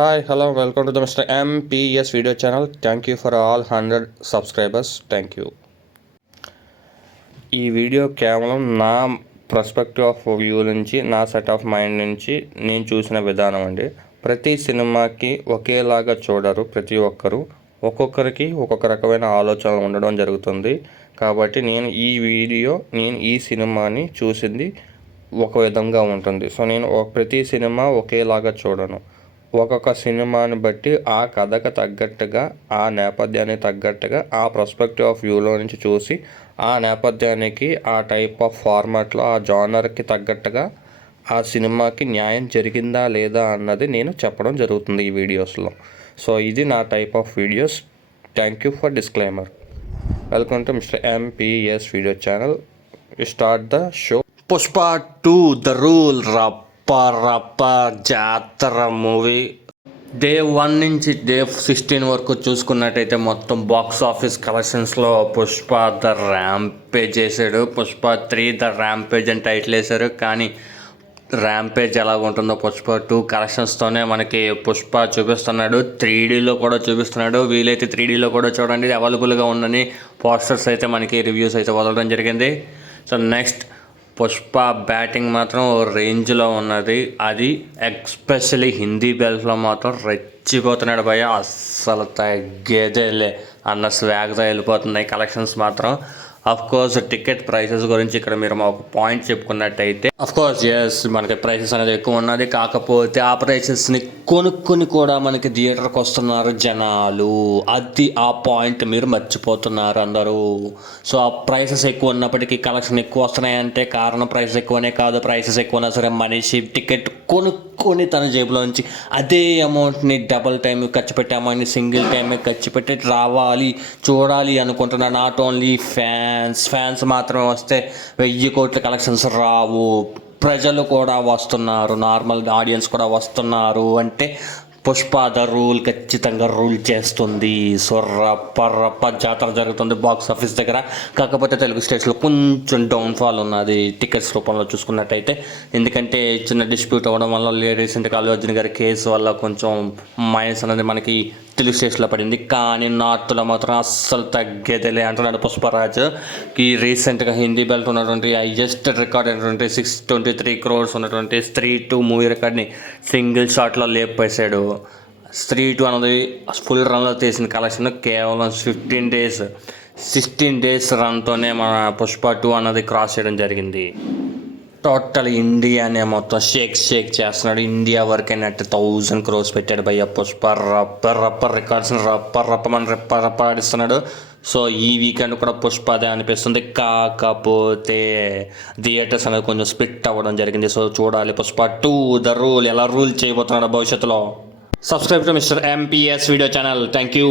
Hi, hello, welcome to the Mr. MPS video channel. Thank you for all 100 subscribers. Thank you. ఈ video కేవలం నా perspective of view నుంచి, నా set of mind నుంచి నేను చూసిన విధానం అండి. ప్రతి సినిమాకి ఒకేలాగా చూడరు ప్రతి ఒక్కరు. ఒక్కొక్కరికి ఒక్కొక్క రకమైన ఆలోచనలు ఉండడం జరుగుతుంది. కాబట్టి నేను ఈ సినిమాని చూసింది ఒక విధంగా ఉంటుంది. సో నేను ప్రతి సినిమా ఒకేలాగా చూడను. ఒక్కొక్క సినిమాని బట్టి ఆ కథకు తగ్గట్టుగా, ఆ నేపథ్యానికి తగ్గట్టుగా, ఆ పర్స్పెక్టివ్ ఆఫ్ వ్యూలో నుంచి చూసి, ఆ నేపథ్యానికి, ఆ టైప్ ఆఫ్ ఫార్మాట్లో, ఆ జానర్కి తగ్గట్టుగా ఆ సినిమాకి న్యాయం జరిగిందా లేదా అన్నది నేను చెప్పడం జరుగుతుంది ఈ వీడియోస్లో. సో ఇది నా type of videos. Thank you for disclaimer. Welcome to mister MPS video channel. Start the show. Pushpa 2 the rule రప్ప జాతర మూవీ డే 1 నుంచి డే 16 వరకు చూసుకున్నట్టయితే మొత్తం బాక్స్ ఆఫీస్ కలెక్షన్స్లో పుష్ప ద ర్యాంపేజ్ చేశాడు. పుష్ప 3 ద ర్యాంపేజ్ అని టైటిల్ వేశారు. కానీ ర్యాంపేజ్ ఎలా ఉంటుందో పుష్ప 2 కలెక్షన్స్తోనే మనకి పుష్ప చూపిస్తున్నాడు. 3Dలో కూడా చూపిస్తున్నాడు. వీలైతే 3Dలో కూడా చూడండి, అవైలబుల్గా ఉందని పోస్టర్స్ అయితే మనకి రివ్యూస్ అయితే వదలడం జరిగింది. సో నెక్స్ట్ పుష్ప బ్యాటింగ్ మాత్రం రేంజ్లో ఉన్నది. అది ఎస్పెషలీ హిందీ బెల్ట్లో మాత్రం రెచ్చిపోతున్నాడు భయ్య. అస్సలు తగ్గేదేలే అన్న స్వాగ్తో వెళ్ళిపోతున్నాయి కలెక్షన్స్ మాత్రం. కోర్స్ టికెట్ ప్రైసెస్ గురించి ఇక్కడ మీరు ఒక పాయింట్ చెప్పుకున్నట్టయితే కోర్స్ ఎస్ మనకి ప్రైసెస్ అనేది ఎక్కువ ఉన్నది. కాకపోతే ఆ ప్రైసెస్ని కొనుక్కొని కూడా మనకి థియేటర్కి వస్తున్నారు జనాలు. అది ఆ పాయింట్ మీరు మర్చిపోతున్నారు అందరూ. సో ఆ ప్రైసెస్ ఎక్కువ ఉన్నప్పటికీ కలెక్షన్ ఎక్కువ వస్తున్నాయంటే కారణం ప్రైసెస్ ఎక్కువనే కాదు. ప్రైసెస్ ఎక్కువ ఉన్నా సరే మనిషి టికెట్ కొనుక్కొని తన జేబులోంచి అదే అమౌంట్ని డబుల్ టైం ఖర్చు పెట్టే అమౌంట్ని సింగిల్ టైం ఖర్చు పెట్టి రావాలి, చూడాలి అనుకుంటున్నారు. నాట్ ఓన్లీ ఫ్యాన్స్ మాత్రమే వస్తే 1000 కోట్ల కలెక్షన్స్ రావు. ప్రజలు కూడా వస్తున్నారు, నార్మల్ ఆడియన్స్ కూడా వస్తున్నారు అంటే పుష్ప ద రూల్ ఖచ్చితంగా రూల్ చేస్తుంది. సో రప్ప జాతర జరుగుతుంది బాక్స్ ఆఫీస్ దగ్గర. కాకపోతే తెలుగు స్టేట్స్లో కొంచెం డౌన్ఫాల్ ఉన్నది టికెట్స్ రూపంలో చూసుకున్నట్టయితే. ఎందుకంటే చిన్న డిస్ప్యూట్ అవ్వడం వల్ల రీసెంట్గా అల్లు అర్జున్ గారి కేసు వల్ల కొంచెం మైనస్ అనేది మనకి తెలుగు స్టేట్స్లో పడింది. కానీ నార్త్లో మాత్రం అస్సలు తగ్గేదేలే అంటున్నాడు పుష్పరాజ్. ఈ రీసెంట్గా హిందీ బెల్ట్ ఉన్నటువంటి హైయెస్ట్ రికార్డ్ అయినటువంటి 623 crores ఉన్నటువంటి స్త్రీ 2 మూవీ రికార్డ్ని సింగిల్ షాట్లో లేపేశాడు. స్త్రీ 2 అన్నది ఫుల్ రన్లో తీసిన కలెక్షన్ కేవలం 16 days రన్తోనే మన పుష్ప 2 అన్నది క్రాస్ చేయడం జరిగింది. టోటల్ ఇండియానే మొత్తం షేక్ చేస్తున్నాడు. ఇండియా వరకు అయినట్టు 1000 crores పెట్టాడు భయ్య పుష్ప. రప్ప రికార్డ్స్ని రప్ప ఆడిస్తున్నాడు. సో ఈ వీకెండ్ కూడా పుష్ప అదే అనిపిస్తుంది. కాకపోతే థియేటర్స్ అనేది కొంచెం స్ప్లిట్ అవ్వడం జరిగింది. సో చూడాలి పుష్ప 2 ద రూల్ ఎలా రూల్ చేయబోతున్నాడు భవిష్యత్తులో. Subscribe to mister MPS video channel. Thank you.